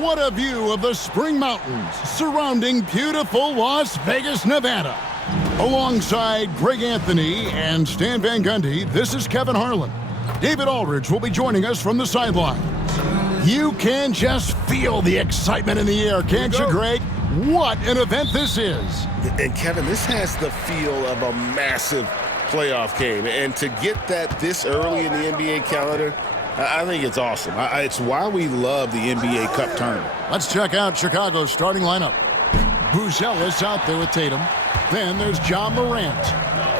What a view of the Spring Mountains surrounding beautiful Las Vegas, Nevada. Alongside Greg Anthony and Stan Van Gundy, this is Kevin Harlan. David Aldridge will be joining us from the sideline. You can just feel the excitement in the air, can't you, Greg? What an event this is. And Kevin, this has the feel of a massive playoff game. And to get that this early in the NBA calendar, I think it's awesome. It's why we love the NBA Cup tournament. Let's check out Chicago's starting lineup. Buzelis out there with Tatum. Then there's John Morant.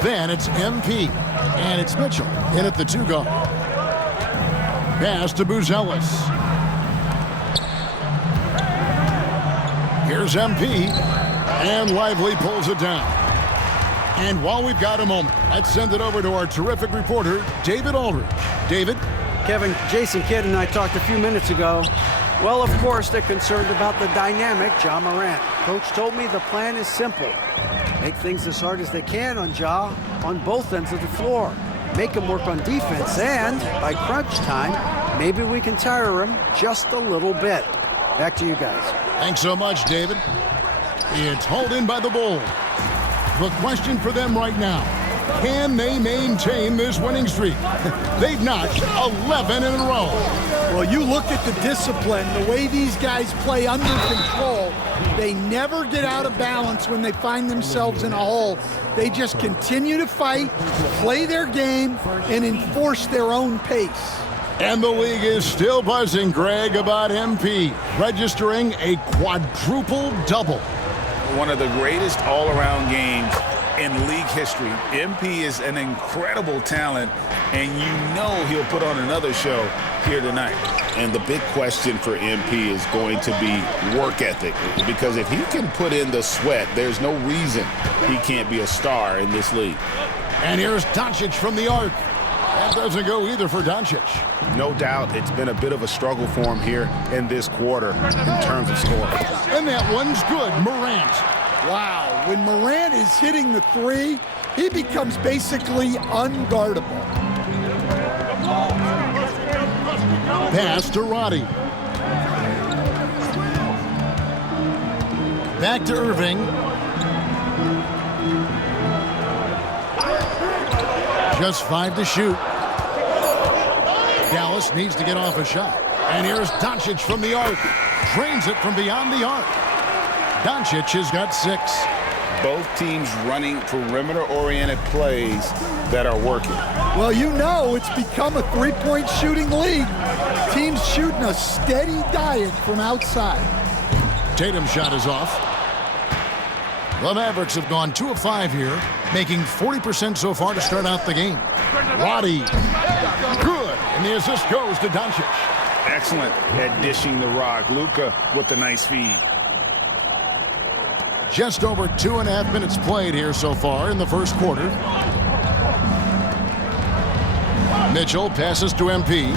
Then it's MP. And it's Mitchell in at the 2 guard. Pass to Buzelis. Here's MP. And Lively pulls it down. And while we've got a moment, let's send it over to our terrific reporter, David Aldridge. David? Kevin, Jason Kidd and I talked a few minutes ago. Well, of course, they're concerned about the dynamic Ja Morant. Coach told me the plan is simple. Make things as hard as they can on Ja on both ends of the floor. Make him work on defense, and by crunch time, maybe we can tire him just a little bit. Back to you guys. Thanks so much, David. It's hauled in by the Bulls. The question for them right now, can they maintain this winning streak? They've notched 11 in a row. Well, you look at the discipline, the way these guys play under control. They never get out of balance when they find themselves in a hole. They just continue to fight, play their game, and enforce their own pace. And the league is still buzzing, Greg, about MP, registering a quadruple double. One of the greatest all-around games in league history. MP is an incredible talent, and you know he'll put on another show here tonight. And the big question for MP is going to be work ethic, because if he can put in the sweat, there's no reason he can't be a star in this league. And here's Doncic from the arc. That doesn't go either for Doncic. No doubt it's been a bit of a struggle for him here in this quarter in terms of scoring. And that one's good. Morant. Wow, when Morant is hitting the 3, he becomes basically unguardable. Pass to Roddy. Back to Irving. Just 5 to shoot. Dallas needs to get off a shot. And here's Doncic from the arc. Drains it from beyond the arc. Doncic has got 6. Both teams running perimeter-oriented plays that are working. Well, you know it's become a three-point shooting league. Teams shooting a steady diet from outside. Tatum's shot is off. The Mavericks have gone 2 of 5 here, making 40% so far to start out the game. Roddy, good, and the assist goes to Doncic. Excellent at dishing the rock. Luka with the nice feed. Just over 2.5 minutes played here so far in the first quarter. Mitchell passes to MP.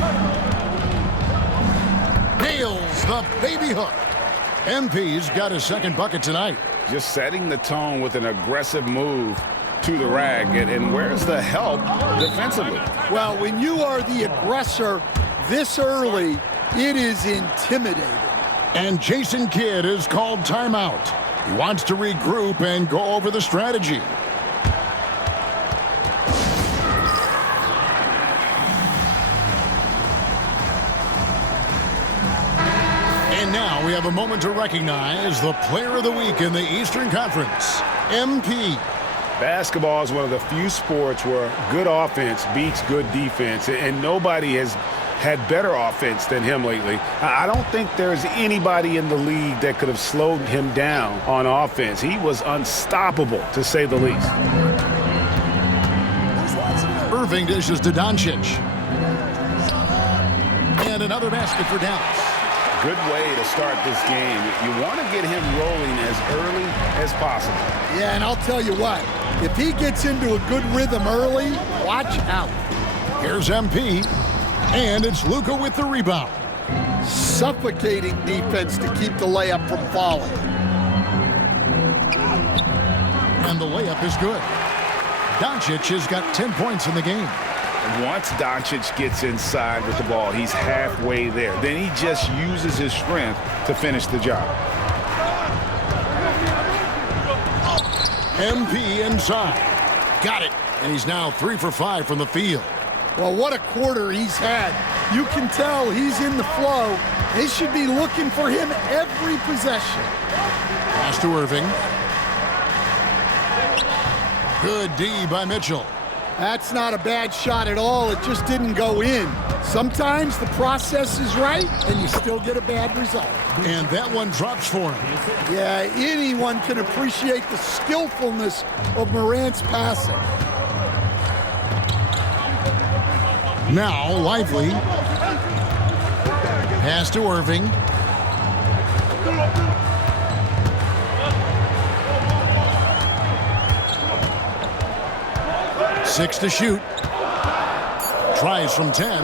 Nails the baby hook. MP's got his second bucket tonight. Just setting the tone with an aggressive move to the rack. And where's the help defensively? Well, when you are the aggressor this early, it is intimidating. And Jason Kidd is called timeout. He wants to regroup and go over the strategy. And now we have a moment to recognize the player of the week in the Eastern Conference, MP. Basketball is one of the few sports where good offense beats good defense, and nobody has had better offense than him lately. I don't think there's anybody in the league that could have slowed him down on offense. He was unstoppable, to say the least. Irving dishes to Doncic. And another basket for Dallas. Good way to start this game. You want to get him rolling as early as possible. Yeah, and I'll tell you what, if he gets into a good rhythm early, watch out. Here's MP, and it's Luka with the rebound. Suffocating defense to keep the layup from falling. And the layup is good. Doncic has got 10 points in the game. Once Doncic gets inside with the ball, he's halfway there. Then he just uses his strength to finish the job. MP inside. Got it. And he's now 3 for 5 from the field. Well, what a quarter he's had. You can tell he's in the flow. They should be looking for him every possession. Pass to Irving. Good D by Mitchell. That's not a bad shot at all. It just didn't go in. Sometimes the process is right, and you still get a bad result. And that one drops for him. Yeah, anyone can appreciate the skillfulness of Morant's passing. Now, Lively. Pass to Irving. Six to shoot. Tries from 10.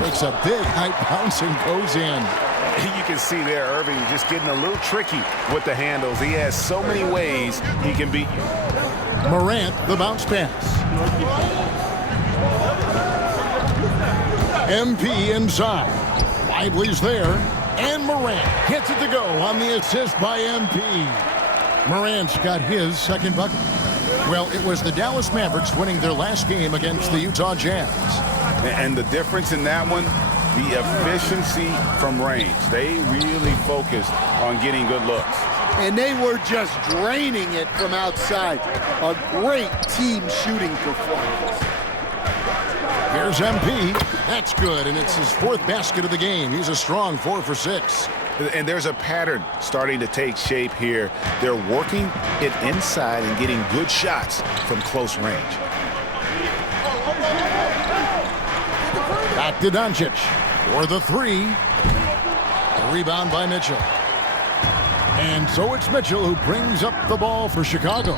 Makes a big high bounce and goes in. You can see there Irving just getting a little tricky with the handles. He has so many ways he can beat you. Morant, the bounce pass. MP inside. Lively's there. And Morant gets it to go on the assist by MP. Morant's got his second bucket. Well, it was the Dallas Mavericks winning their last game against the Utah Jazz. And the difference in that one, the efficiency from range. They really focused on getting good looks. And they were just draining it from outside. A great team shooting performance. Here's MP. That's good, and it's his 4th basket of the game. He's a strong 4 for 6. And there's a pattern starting to take shape here. They're working it inside and getting good shots from close range. Back to Doncic for the 3. A rebound by Mitchell. And so it's Mitchell who brings up the ball for Chicago.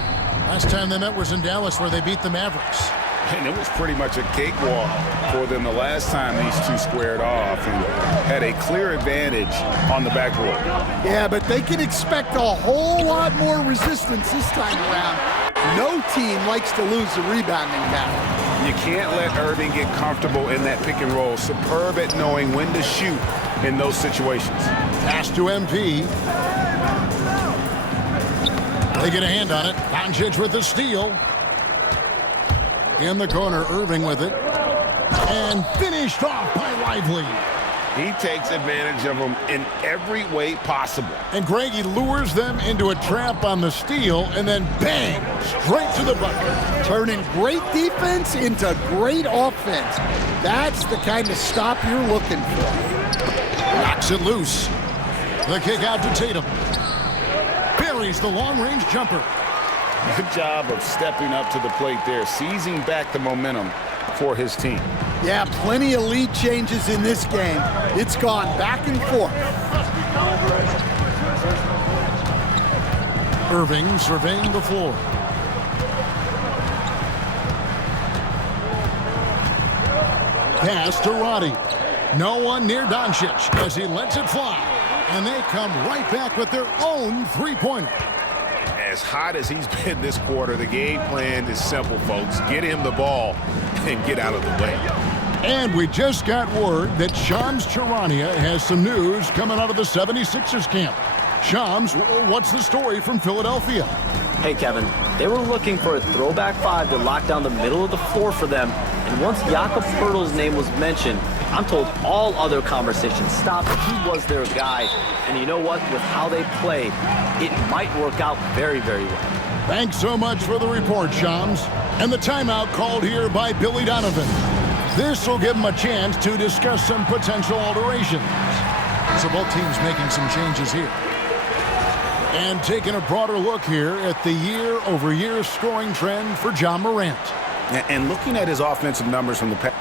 Last time they met was in Dallas, where they beat the Mavericks. And it was pretty much a cakewalk for them the last time these two squared off and had a clear advantage on the backboard. Yeah, but they can expect a whole lot more resistance this time around. No team likes to lose the rebounding battle. You can't let Irving get comfortable in that pick and roll. Superb at knowing when to shoot in those situations. Pass to MP. They get a hand on it. Doncic with the steal. In the corner, Irving with it. And finished off by Lively. He takes advantage of them in every way possible. And Greg, he lures them into a trap on the steal, and then bang, straight to the bucket. Turning great defense into great offense. That's the kind of stop you're looking for. Knocks it loose. The kick out to Tatum. Buries the long-range jumper. Good job of stepping up to the plate there, seizing back the momentum for his team. Yeah, plenty of lead changes in this game. It's gone back and forth. Irving surveying the floor. Pass to Roddy. No one near Doncic as he lets it fly. And they come right back with their own three-pointer. As hot as he's been this quarter, the game plan is simple, folks. Get him the ball and get out of the way. And we just got word that Shams Charania has some news coming out of the 76ers camp. Shams, what's the story from Philadelphia? Hey, Kevin, they were looking for a throwback 5 to lock down the middle of the floor for them. And once Jakob Poeltl's name was mentioned, I'm told all other conversations stopped. He was their guy. And you know what? With how they played, it might work out very, very well. Thanks so much for the report, Shams. And the timeout called here by Billy Donovan. This will give them a chance to discuss some potential alterations. So both teams making some changes here. And taking a broader look here at the year-over-year scoring trend for Ja Morant. And looking at his offensive numbers from the past.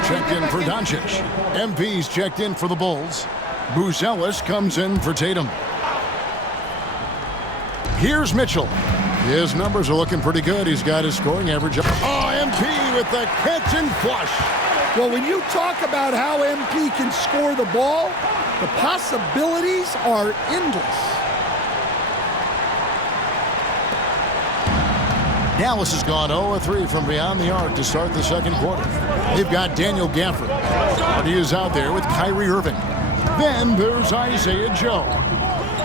Irving's checked in for Doncic. MP's checked in for the Bulls. Buzelis comes in for Tatum. Here's Mitchell. His numbers are looking pretty good. He's got his scoring average up. Oh, MP with the catch and flush. Well, when you talk about how MP can score the ball, the possibilities are endless. Dallas has gone 0-3 from beyond the arc to start the second quarter. They've got Daniel Gafford. Hardy is out there with Kyrie Irving. Then there's Isaiah Joe.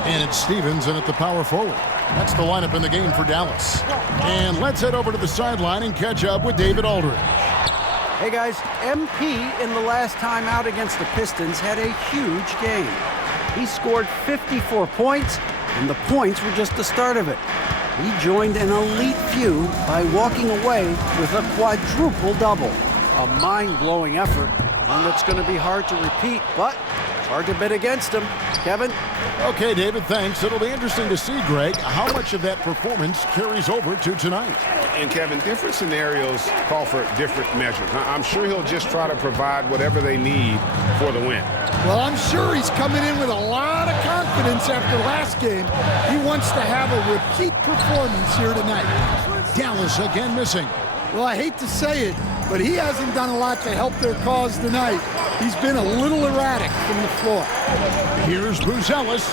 And it's Stevens in at the power forward. That's the lineup in the game for Dallas. And let's head over to the sideline and catch up with David Aldridge. Hey guys, MP in the last time out against the Pistons had a huge game. He scored 54 points, and the points were just the start of it. He joined an elite few by walking away with a quadruple-double. A mind-blowing effort, one that's going to be hard to repeat, but it's hard to bet against him. Kevin? Okay, David, thanks. It'll be interesting to see, Greg, how much of that performance carries over to tonight. And Kevin, different scenarios call for different measures. I'm sure he'll just try to provide whatever they need for the win. Well, I'm sure he's coming in with a lot of confidence after last game. He wants to have a repeat performance here tonight. Dallas again missing. Well, I hate to say it, but he hasn't done a lot to help their cause tonight. He's been a little erratic from the floor. Here's Buzelis.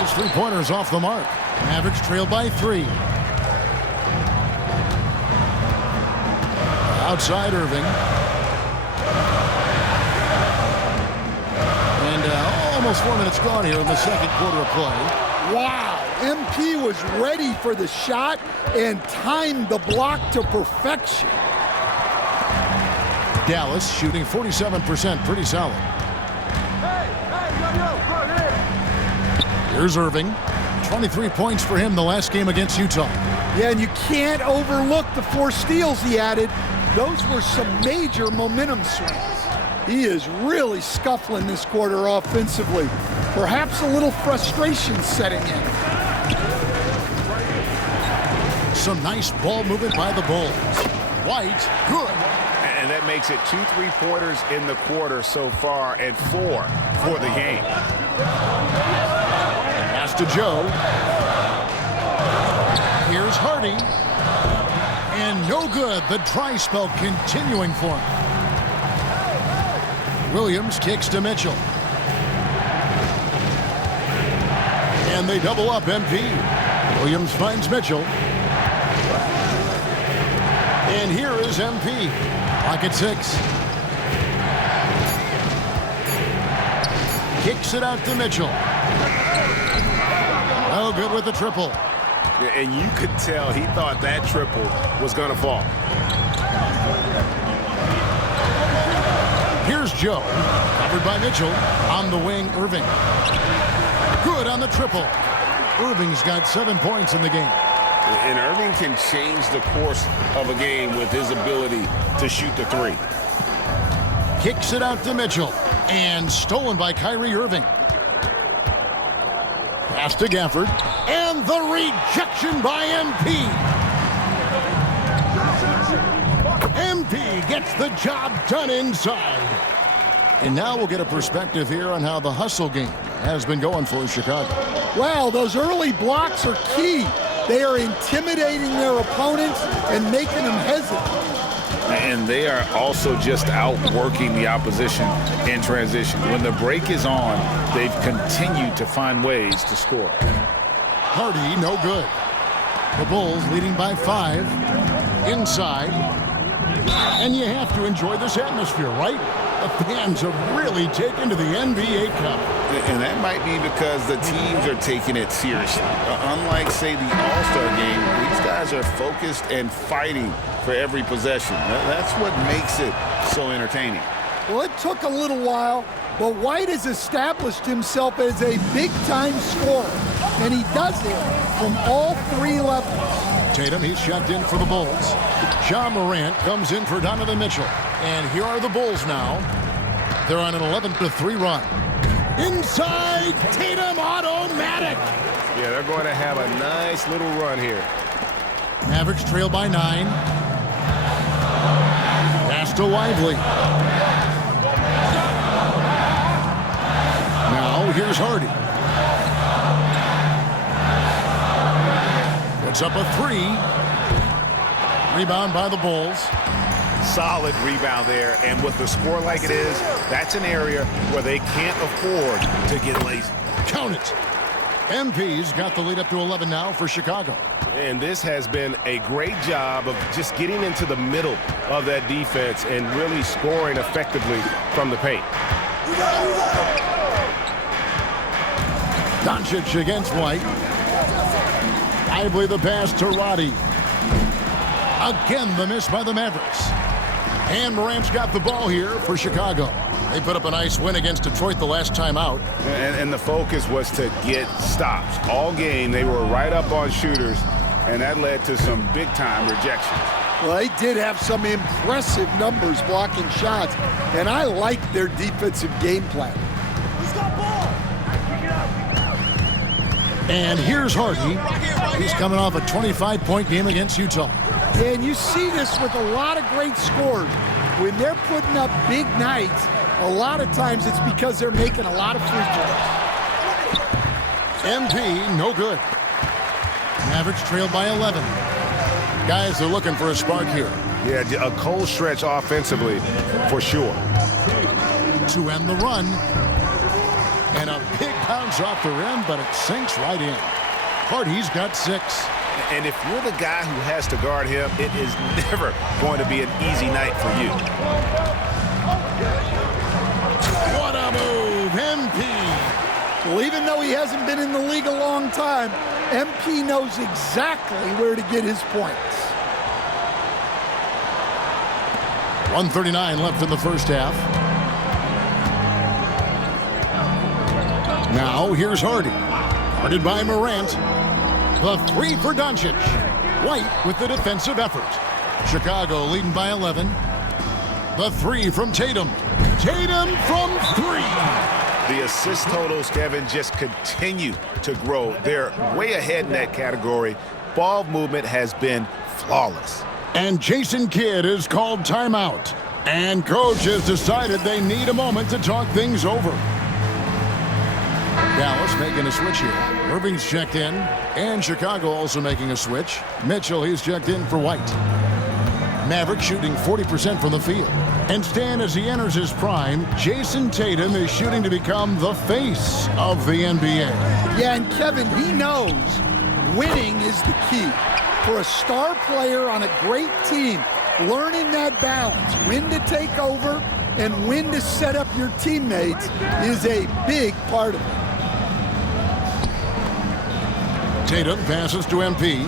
His three-pointer's off the mark. Mavericks trail by 3. Outside Irving. And almost 4 minutes gone here in the second quarter of play. Wow, MP was ready for the shot and timed the block to perfection. Dallas shooting 47%, pretty solid. Here's Irving. 23 points for him the last game against Utah. Yeah, and you can't overlook the 4 steals he added. Those were some major momentum swings. He is really scuffling this quarter offensively. Perhaps a little frustration setting in. Some nice ball movement by the Bulls. White, good. And that makes it 2 3-pointers in the quarter so far and 4 for the game. Pass to Joe. Here's Hardy. And no good. The dry spell continuing for him. Williams kicks to Mitchell. And they double up MP. Williams finds Mitchell. And here is MP. Clock at 6. Kicks it out to Mitchell. Oh, good with the triple. And you could tell he thought that triple was going to fall. Here's Joe. Covered by Mitchell. On the wing, Irving. Good on the triple. Irving's got 7 points in the game. And Irving can change the course of a game with his ability to shoot the 3. Kicks it out to Mitchell. And stolen by Kyrie Irving. Pass to Gafford. And the rejection by MP. MP gets the job done inside. And now we'll get a perspective here on how the hustle game has been going for Chicago. Well, those early blocks are key. They are intimidating their opponents and making them hesitate. And they are also just outworking the opposition in transition. When the break is on, they've continued to find ways to score. Hardy, no good. The Bulls leading by 5. Inside. And you have to enjoy this atmosphere, right? The fans have really taken to the NBA Cup. And that might be because the teams are taking it seriously. Unlike, say, the All-Star game, these guys are focused and fighting for every possession. That's what makes it so entertaining. Well, it took a little while, But White has established himself as a big-time scorer, and he does it from all three levels. Tatum, he's checked in for the Bulls. Ja Morant comes in for Donovan Mitchell. And here are the Bulls now. They're on an 11-3 run. Inside, Tatum, automatic. Yeah, they're going to have a nice little run here. Mavericks trail by 9. Pass to Lively. Now here's Hardy. Puts up a 3. Rebound by the Bulls. Solid rebound there, and with the score like it is, that's an area where they can't afford to get lazy. Count it. MP's got the lead up to 11 now for Chicago. And this has been a great job of just getting into the middle of that defense and really scoring effectively from the paint. Doncic against White. Lively the pass to Roddy. Again, the miss by the Mavericks. And Morant's got the ball here for Chicago. They put up a nice win against Detroit the last time out. And the focus was to get stops. All game, they were right up on shooters, and that led to some big-time rejections. Well, they did have some impressive numbers blocking shots, and I like their defensive game plan. And here's Hardy. He's coming off a 25-point game against Utah. Yeah, and you see this with a lot of great scores. When they're putting up big nights, a lot of times it's because they're making a lot of free throws. MP, no good. Mavericks trailed by 11. Guys are looking for a spark here. Yeah, a cold stretch offensively, for sure. To end the run. And a big bounce off the rim, but it sinks right in. Hardy's got 6. And if you're the guy who has to guard him, it is never going to be an easy night for you. What a move, MP. Well, even though he hasn't been in the league a long time, MP knows exactly where to get his points. 1:39 left in the first half. Now here's Hardy. Guarded by Morant. The 3 for Doncic. White with the defensive effort. Chicago leading by 11. The 3 from Tatum. Tatum from 3. The assist totals, Kevin, just continue to grow. They're way ahead in that category. Ball movement has been flawless. And Jason Kidd is called timeout. And coach has decided they need a moment to talk things over. Dallas making a switch here. Irving's checked in. And Chicago also making a switch. Mitchell, he's checked in for White. Maverick shooting 40% from the field. And Stan, as he enters his prime, Jayson Tatum is shooting to become the face of the NBA. Yeah, and Kevin, he knows winning is the key. For a star player on a great team, learning that balance, when to take over and when to set up your teammates is a big part of it. Tatum passes to MP.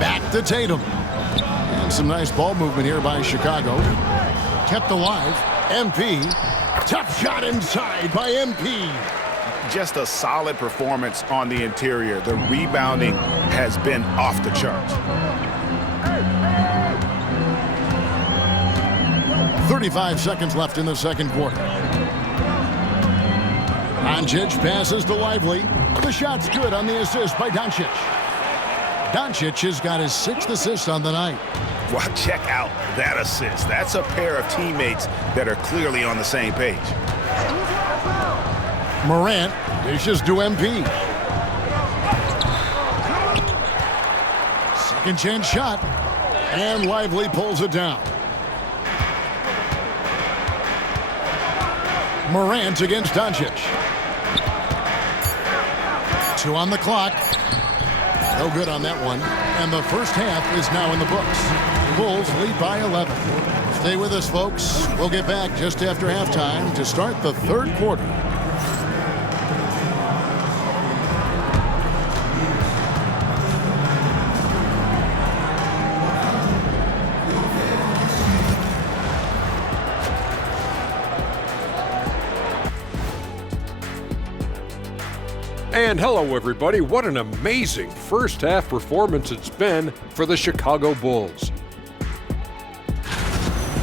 Back to Tatum. And some nice ball movement here by Chicago. Kept alive. MP. Tough shot inside by MP. Just a solid performance on the interior. The rebounding has been off the charts. 35 seconds left in the second quarter. Doncic passes to Lively. The shot's good on the assist by Doncic. Doncic has got his 6th assist on the night. Well, check out that assist. That's a pair of teammates that are clearly on the same page. Morant dishes to MP. Second chance shot. And Lively pulls it down. Morant against Doncic. 2 on the clock. No good on that one. And the first half is now in the books. Bulls lead by 11. Stay with us, folks. We'll get back just after halftime to start the third quarter. And hello, everybody. What an amazing first-half performance it's been for the Chicago Bulls.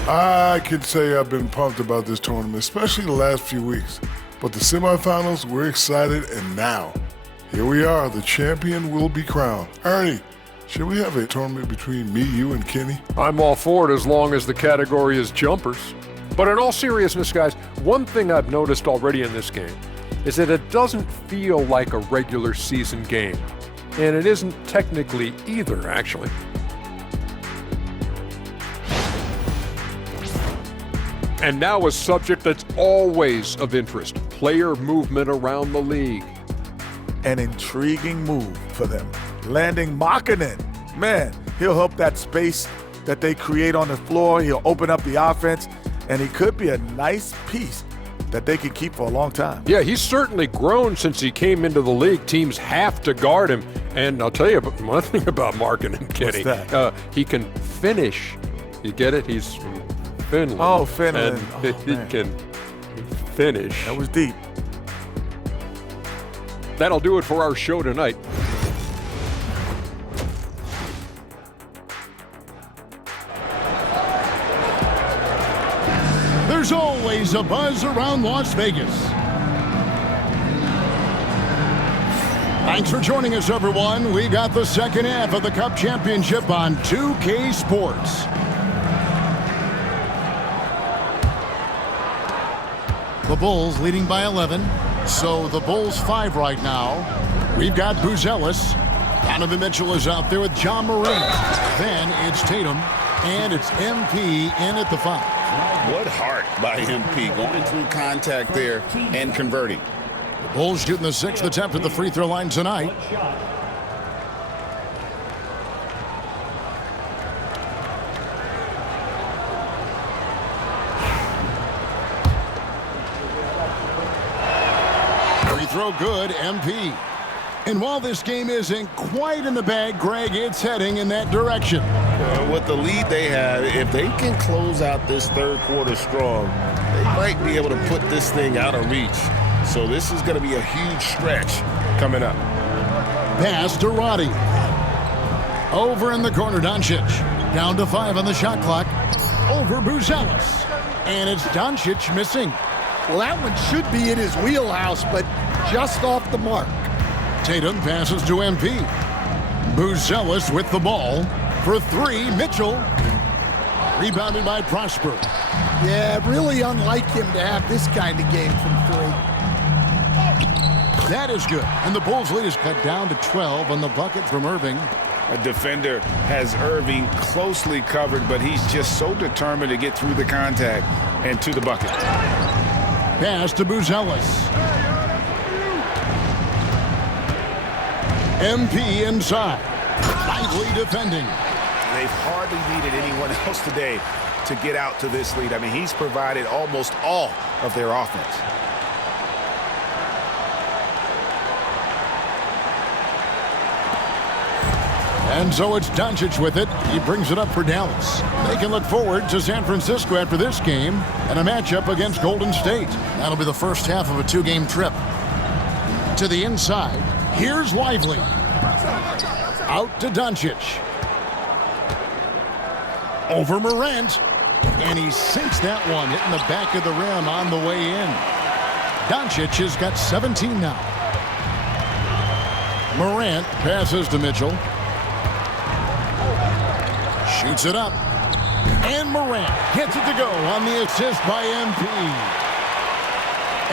I can say I've been pumped about this tournament, especially the last few weeks. But the semifinals, we're excited, and now, here we are. The champion will be crowned. Ernie, should we have a tournament between me, you, and Kenny? I'm all for it as long as the category is jumpers. But in all seriousness, guys, one thing I've noticed already in this game is that it doesn't feel like a regular season game. And it isn't technically either, actually. And now a subject that's always of interest, player movement around the league. An intriguing move for them. Landing Markkanen. Man, he'll help that space that they create on the floor. He'll open up the offense, and he could be a nice piece that they can keep for a long time. Yeah, he's certainly grown since he came into the league. Teams have to guard him. And I'll tell you one thing about Markkanen, Kenny. What's that? He can finish. You get it? He's from Finland. Oh, Finland. And he can finish. That was deep. That'll do it for our show tonight. There's always a buzz around Las Vegas. Thanks for joining us, everyone. We got the second half of the Cup Championship on 2K Sports. The Bulls leading by 11. So the Bulls 5 right now. We've got Buzelis. Donovan Mitchell is out there with John Morant. Then it's Tatum, and it's MP in at the 5. What heart by MP, going through contact there and converting. The Bulls shooting the 6th attempt at the free throw line tonight. Free throw good, MP. And while this game isn't quite in the bag, Greg, it's heading in that direction. With the lead they have, if they can close out this third quarter strong, they might be able to put this thing out of reach. So this is going to be a huge stretch coming up. Pass to Roddy. Over in the corner, Doncic. Down to 5 on the shot clock. Over Buzelis. And it's Doncic missing. Well, that one should be in his wheelhouse, but just off the mark. Tatum passes to MP. Buzelis with the ball. For 3, Mitchell. Rebounded by Prosper. Yeah, really unlike him to have this kind of game from 3. That is good. And the Bulls' lead is cut down to 12 on the bucket from Irving. A defender has Irving closely covered, but he's just so determined to get through the contact and to the bucket. Pass to Buzelis. MP inside. Lively defending. They've hardly needed anyone else today to get out to this lead. I mean, he's provided almost all of their offense. And so it's Doncic with it. He brings it up for Dallas. They can look forward to San Francisco after this game and a matchup against Golden State. That'll be the first half of a 2-game trip. To the inside. Here's Lively. Out to Doncic. Over Morant. And he sinks that one, hitting the back of the rim on the way in. Doncic has got 17 now. Morant passes to Mitchell. Shoots it up. And Morant gets it to go on the assist by MP.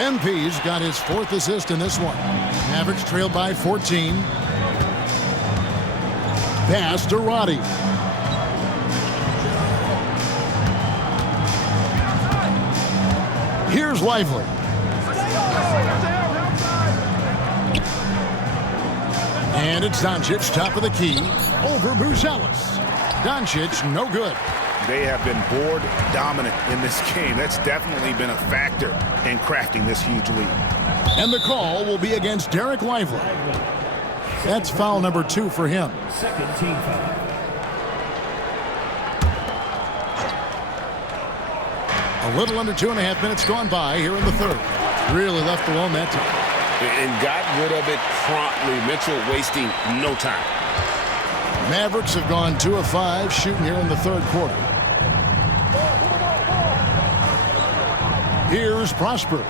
MP's got his 4th assist in this one. Mavericks trailed by 14. Pass to Roddy. Here's Lively. And it's Doncic, top of the key, over Buzelis. Doncic, no good. They have been board dominant in this game. That's definitely been a factor in crafting this huge lead. And the call will be against Derek Lively. That's foul number 2 for him. Second team foul. A little under 2.5 minutes gone by here in the third. Really left alone that time. and got rid of it promptly. Mitchell wasting no time. Mavericks have gone 2 of 5 shooting here in the third quarter. Here's Prosper.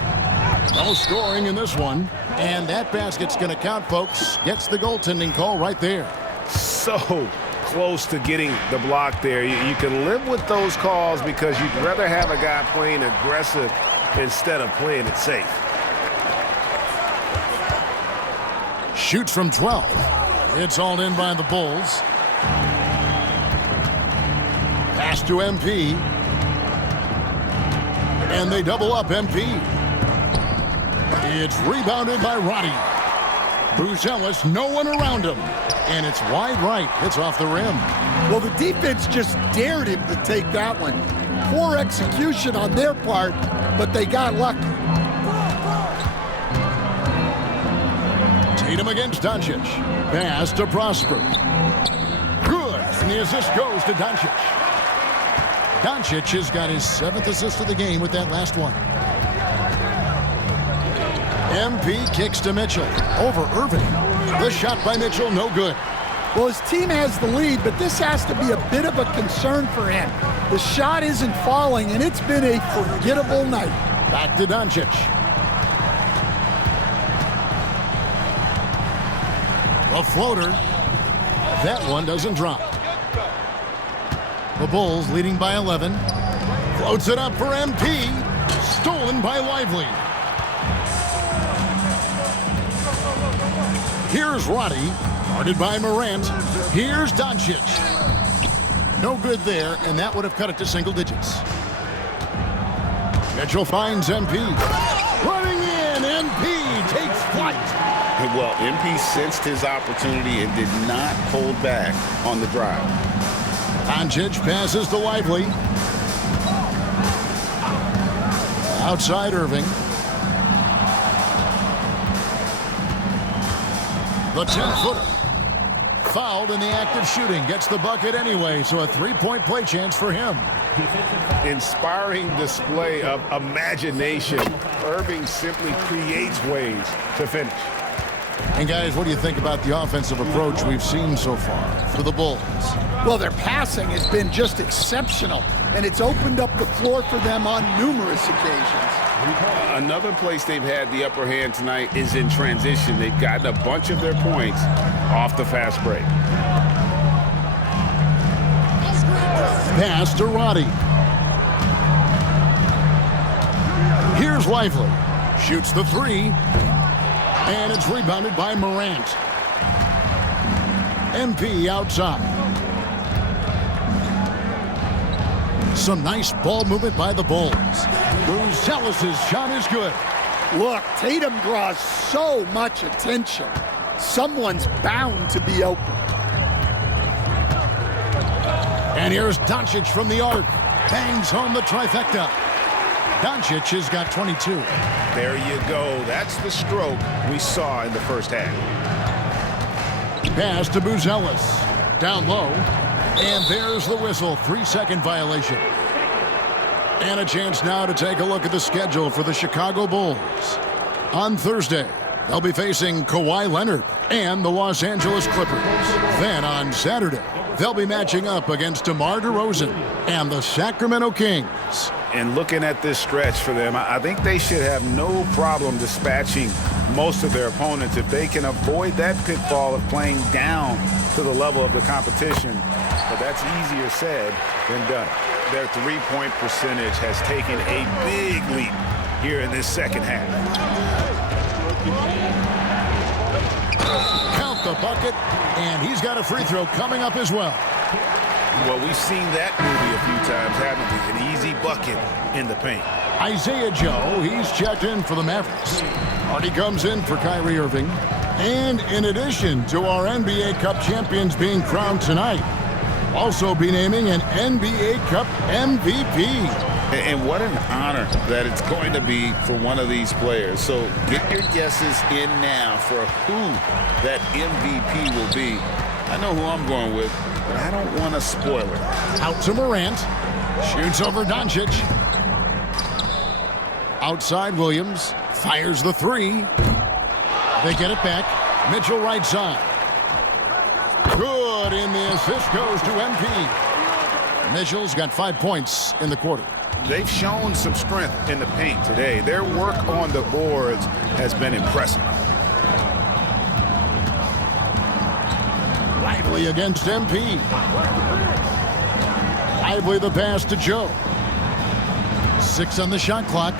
No scoring in this one. And that basket's going to count, folks. Gets the goaltending call right there. So close to getting the block there. You can live with those calls because you'd rather have a guy playing aggressive instead of playing it safe. Shoots from 12. It's all in by the Bulls. Pass to MP. And they double up MP. It's rebounded by Roddy. Buzelis, no one around him. And it's wide right. It's off the rim. Well, the defense just dared him to take that one. Poor execution on their part, but they got lucky. Tatum against Doncic. Pass to Prosper. Good. And the assist goes to Doncic. Doncic has got his 7th assist of the game with that last one. MP kicks to Mitchell. Over Irving. The shot by Mitchell, no good. Well, his team has the lead, but this has to be a bit of a concern for him. The shot isn't falling, and it's been a forgettable night. Back to Doncic. A floater. That one doesn't drop. The Bulls leading by 11. Floats it up for MP. Stolen by Lively. Here's Roddy. Guarded by Morant. Here's Doncic. No good there, and that would have cut it to single digits. Mitchell finds MP. Running in. MP takes flight. Well, MP sensed his opportunity and did not hold back on the drive. Doncic passes to Lively. Outside Irving. The 10-footer. Fouled in the act of shooting. Gets the bucket anyway, so a 3-point play chance for him. Inspiring display of imagination. Irving simply creates ways to finish. And guys, what do you think about the offensive approach we've seen so far for the Bulls? Well, their passing has been just exceptional, and it's opened up the floor for them on numerous occasions. Another place they've had the upper hand tonight is in transition. They've gotten a bunch of their points off the fast break. Pass to Roddy. Here's Lively. Shoots the 3. And it's rebounded by Morant. MP outside. Some nice ball movement by the Bulls. Buzelis' shot is good. Look, Tatum draws so much attention. Someone's bound to be open. And here's Doncic from the arc. Bangs home the trifecta. Doncic has got 22. There you go. That's the stroke we saw in the first half. Pass to Buzelis. Down low. And there's the whistle. 3-second violation. And a chance now to take a look at the schedule for the Chicago Bulls. On Thursday, they'll be facing Kawhi Leonard and the Los Angeles Clippers. Then on Saturday, they'll be matching up against DeMar DeRozan and the Sacramento Kings. And looking at this stretch for them, I think they should have no problem dispatching most of their opponents if they can avoid that pitfall of playing down to the level of the competition. But that's easier said than done. Their three-point percentage has taken a big leap here in this second half. Count the bucket, and he's got a free throw coming up as well. Well, we've seen that movie a few times, haven't we? An easy bucket in the paint. Isaiah Joe, he's checked in for the Mavericks. Hardy comes in for Kyrie Irving. And in addition to our NBA Cup champions being crowned tonight, also be naming an NBA Cup MVP. And what an honor that it's going to be for one of these players. So get your guesses in now for who that MVP will be. I know who I'm going with, but I don't want to spoil it. Out to Morant. Shoots over Doncic. Outside Williams. Fires the 3. They get it back. Mitchell right side. Good, and the assist goes to MP. Mitchell's got 5 points in the quarter. They've shown some strength in the paint today. Their work on the boards has been impressive. Lively against MP. Lively the pass to Joe. 6 on the shot clock.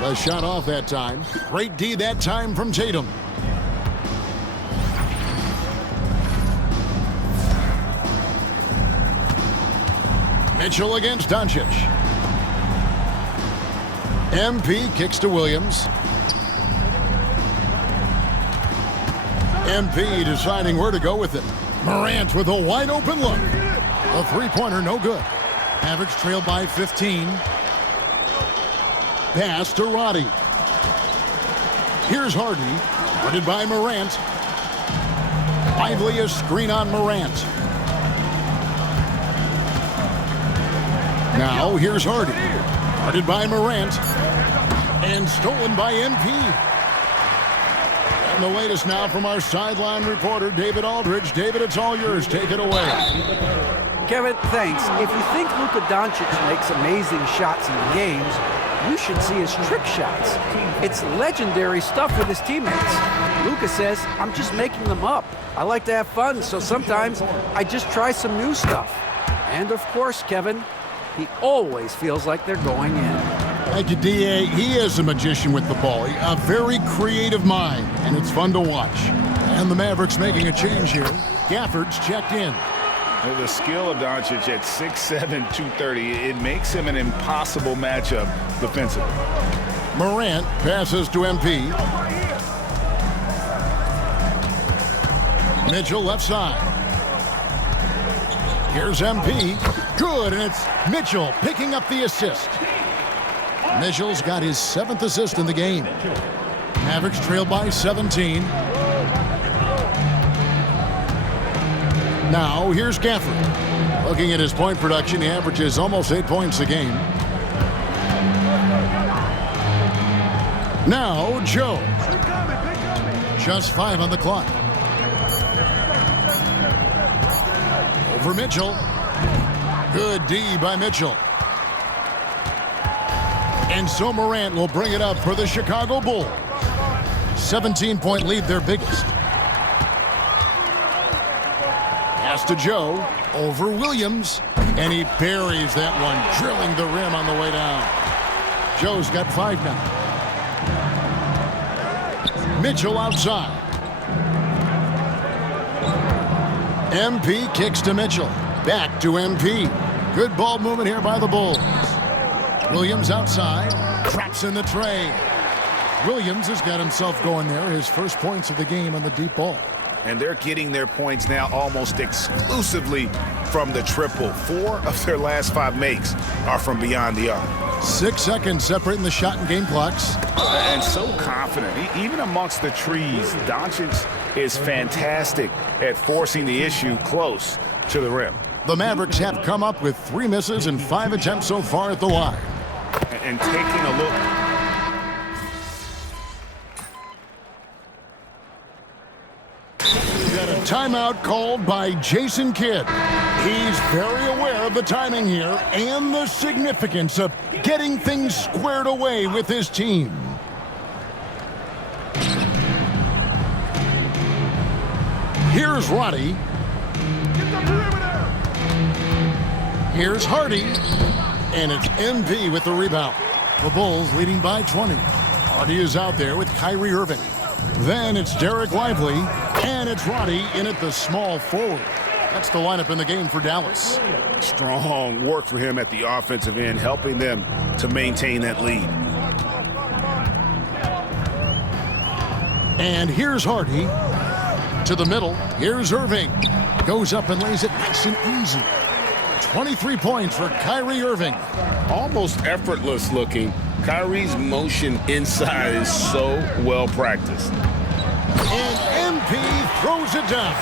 The shot off that time. Great D that time from Tatum. Mitchell against Doncic. MP kicks to Williams. MP deciding where to go with it. Morant with a wide open look. A three-pointer, no good. Mavericks trailed by 15. Pass to Roddy. Here's Hardy. Guarded by Morant. Lively a screen on Morant. Now here's Hardy. Guarded by Morant. And stolen by MP. And the latest now from our sideline reporter, David Aldridge. David, it's all yours. Take it away. Kevin, thanks. If you think Luka Doncic makes amazing shots in the games, you should see his trick shots. It's legendary stuff with his teammates. Luka says, I'm just making them up. I like to have fun, so sometimes I just try some new stuff. And of course, Kevin, he always feels like they're going in. Thank you, D.A. He is a magician with the ball. A very creative mind, and it's fun to watch. And the Mavericks making a change here. Gafford's checked in. The skill of Doncic at 6'7", 230, it makes him an impossible matchup defensively. Morant passes to MP. Mitchell left side. Here's MP. Good, and it's Mitchell picking up the assist. Mitchell's got his 7th assist in the game. Mavericks trail by 17. Now, here's Gafford. Looking at his point production, he averages almost 8 points a game. Now, Joe. Just 5 on the clock. Over Mitchell. Good D by Mitchell. And so Morant will bring it up for the Chicago Bulls. 17-point lead, their biggest. Pass to Joe, over Williams, and he buries that one, drilling the rim on the way down. Joe's got 5 now. Mitchell outside. MP kicks to Mitchell. Back to MP. Good ball movement here by the Bulls. Williams outside, traps in the tray. Williams has got himself going there, his first points of the game on the deep ball. And they're getting their points now almost exclusively from the triple. 4 of their last 5 makes are from beyond the arc. 6 seconds separating the shot and game clocks. And so confident. Even amongst the trees, Doncic is fantastic at forcing the issue close to the rim. The Mavericks have come up with 3 misses and 5 attempts so far at the line. And taking a look. Got a timeout called by Jason Kidd. He's very aware of the timing here and the significance of getting things squared away with his team. Here's Roddy. Here's Hardy. And it's MP with the rebound. The Bulls leading by 20. Hardy is out there with Kyrie Irving. Then it's Derek Lively. And it's Roddy in at the small forward. That's the lineup in the game for Dallas. Strong work for him at the offensive end, helping them to maintain that lead. And here's Hardy. To the middle. Here's Irving. Goes up and lays it nice and easy. 23 points for Kyrie Irving. Almost effortless looking. Kyrie's motion inside is so well practiced. And MP throws it down.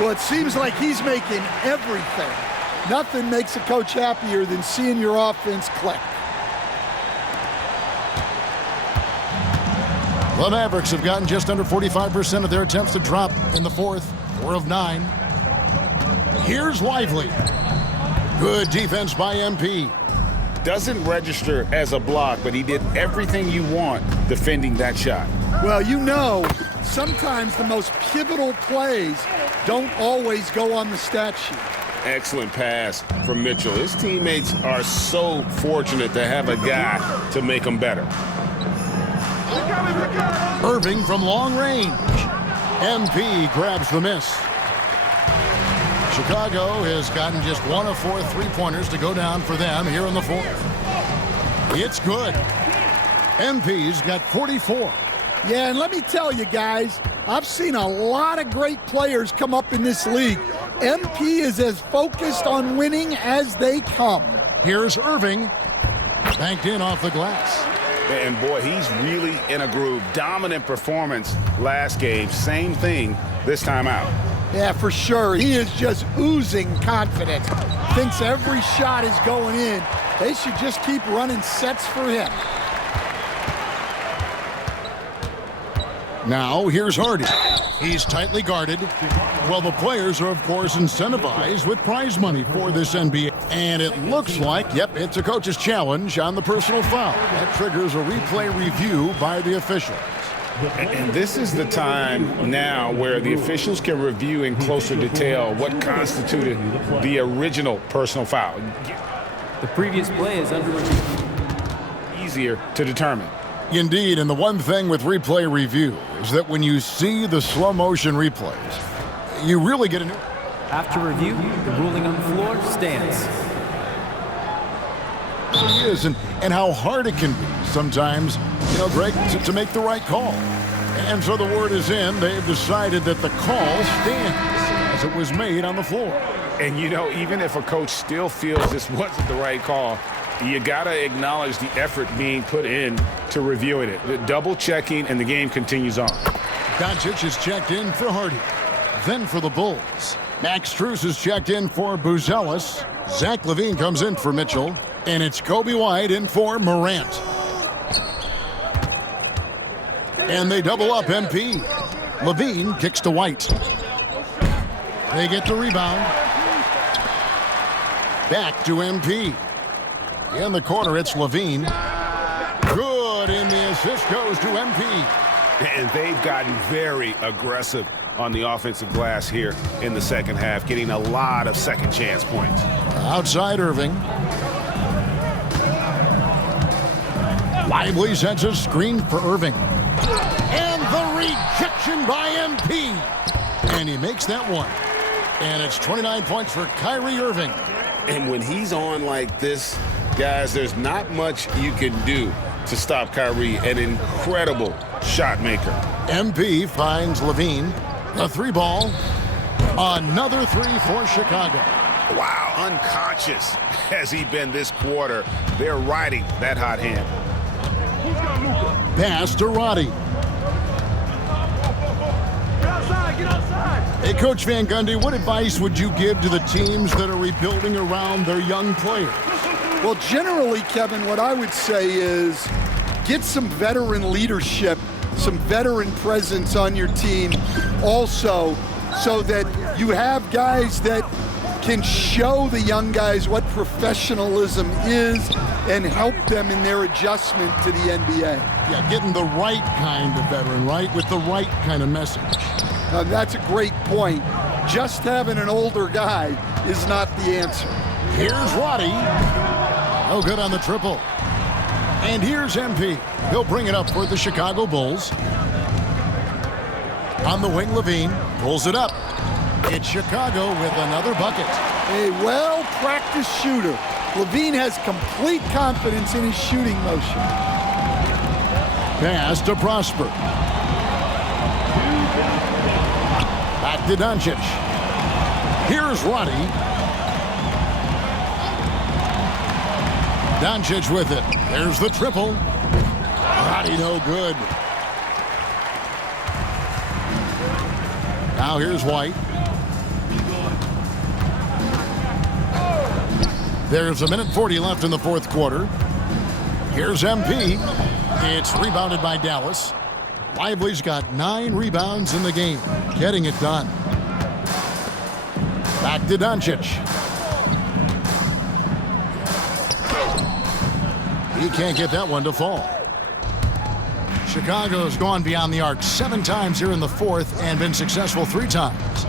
Well, it seems like he's making everything. Nothing makes a coach happier than seeing your offense click. The Mavericks have gotten just under 45% of their attempts to drop in the fourth, 4 of 9. Here's Lively. Good defense by MP. Doesn't register as a block, but he did everything you want defending that shot. Well, you know, sometimes the most pivotal plays don't always go on the stat sheet. Excellent pass from Mitchell. His teammates are so fortunate to have a guy to make them better. Irving from long range. MP grabs the miss. Chicago has gotten just 1 of 4 3-pointers to go down for them here in the fourth. It's good. MP's got 44. Yeah, and let me tell you guys, I've seen a lot of great players come up in this league. MP is as focused on winning as they come. Here's Irving. Banked in off the glass. And boy, he's really in a groove. Dominant performance last game. Same thing this time out. Yeah, for sure. He is just oozing confidence. Thinks every shot is going in. They should just keep running sets for him. Now, here's Hardy. He's tightly guarded. Well, the players are, of course, incentivized with prize money for this NBA. And it looks like, yep, it's a coach's challenge on the personal foul. That triggers a replay review by the officials. And this is the time now where the officials can review in closer detail what constituted the original personal foul. The previous play is under review. Easier to determine. Indeed, and the one thing with replay review is that when you see the slow motion replays, you really get a new... After review, the ruling on the floor stands. It is, and how hard it can be sometimes, Greg, to make the right call. And so the word is in. They've decided that the call stands as it was made on the floor. And, even if a coach still feels this wasn't the right call, you got to acknowledge the effort being put in to reviewing it. The double checking, and the game continues on. Doncic is checked in for Hardy. Then for the Bulls, Max Strus is checked in for Buzelis. Zach LaVine comes in for Mitchell. And it's Kobe White in for Morant. And they double up MP. LaVine kicks to White. They get the rebound. Back to MP. In the corner, it's LaVine. Good, and the assist goes to MP. And they've gotten very aggressive on the offensive glass here in the second half, getting a lot of second chance points. Outside Irving. Lively sends a screen for Irving. And the rejection by MP. And he makes that one. And it's 29 points for Kyrie Irving. And when he's on like this, guys, there's not much you can do to stop Kyrie, an incredible shot maker. MP finds LaVine. The 3-ball. Another 3 for Chicago. Wow, unconscious has he been this quarter. They're riding that hot hand. Pass to Roddy. Get outside. Hey, Coach Van Gundy, what advice would you give to the teams that are rebuilding around their young players? Well, generally, Kevin, what I would say is get some veteran leadership, some veteran presence on your team also, so that you have guys that can show the young guys what professionalism is and help them in their adjustment to the NBA. Yeah, getting the right kind of veteran, right? With the right kind of message. That's a great point. Just having an older guy is not the answer. Here's Roddy. No good on the triple. And here's MP. He'll bring it up for the Chicago Bulls. On the wing, LaVine pulls it up. It's Chicago with another bucket. A well-practiced shooter. LaVine has complete confidence in his shooting motion. Pass to Prosper. Back to Doncic. Here's Roddy. Doncic with it. There's the triple. Roddy no good. Now here's White. There's 1:40 left in the fourth quarter. Here's MP. It's rebounded by Dallas. Lively's got 9 rebounds in the game, getting it done. Back to Doncic. He can't get that one to fall. Chicago's gone beyond the arc 7 times here in the fourth and been successful 3 times.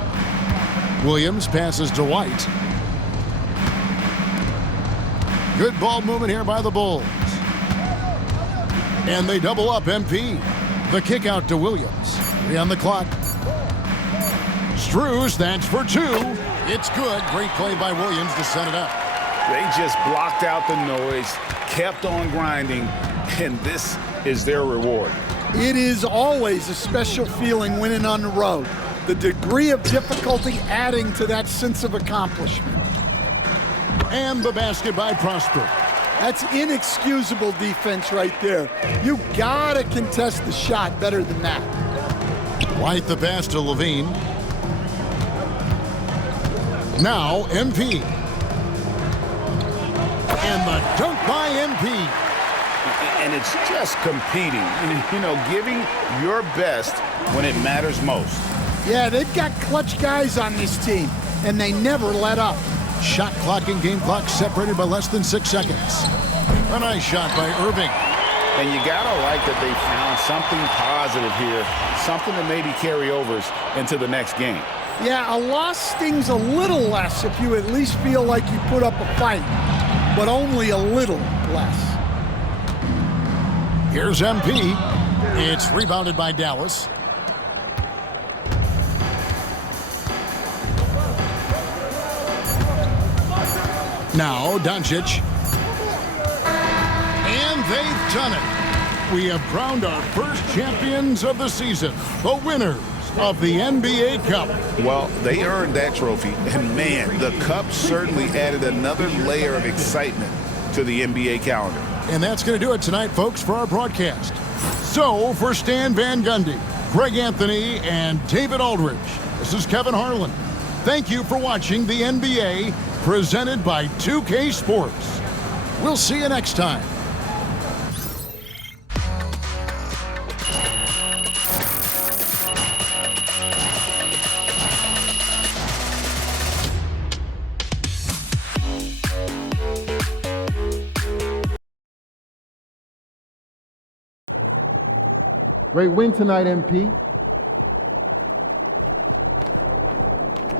Williams passes to White. Good ball movement here by the Bulls. And they double up MP. The kick out to Williams. 3 on the clock. Strus, that's for 2. It's good. Great play by Williams to set it up. They just blocked out the noise, kept on grinding, and this is their reward. It is always a special feeling winning on the road. The degree of difficulty adding to that sense of accomplishment. And the basket by Prosper. That's inexcusable defense right there. You gotta contest the shot better than that. White the pass to Levine. Now MP. And the dunk by MP. And it's just competing, giving your best when it matters most. Yeah, they've got clutch guys on this team, and they never let up. Shot clock and game clock separated by less than 6 seconds. A nice shot by Irving. And you gotta like that they found something positive here, something that maybe carry overs into the next game. Yeah, a loss stings a little less if you at least feel like you put up a fight, but only a little less. Here's MP. It's rebounded by Dallas. Now Doncic. And they've done it. We have crowned our first champions of the season, the winners of the NBA Cup. Well, they earned that trophy, and man, the Cup certainly added another layer of excitement to the NBA calendar. And that's going to do it tonight, folks, for our broadcast. So, for Stan Van Gundy, Greg Anthony, and David Aldridge, this is Kevin Harlan. Thank you for watching the NBA, presented by 2K Sports. We'll see you next time. Great win tonight, MP.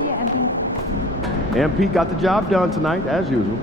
Yeah, MP. MP got the job done tonight, as usual.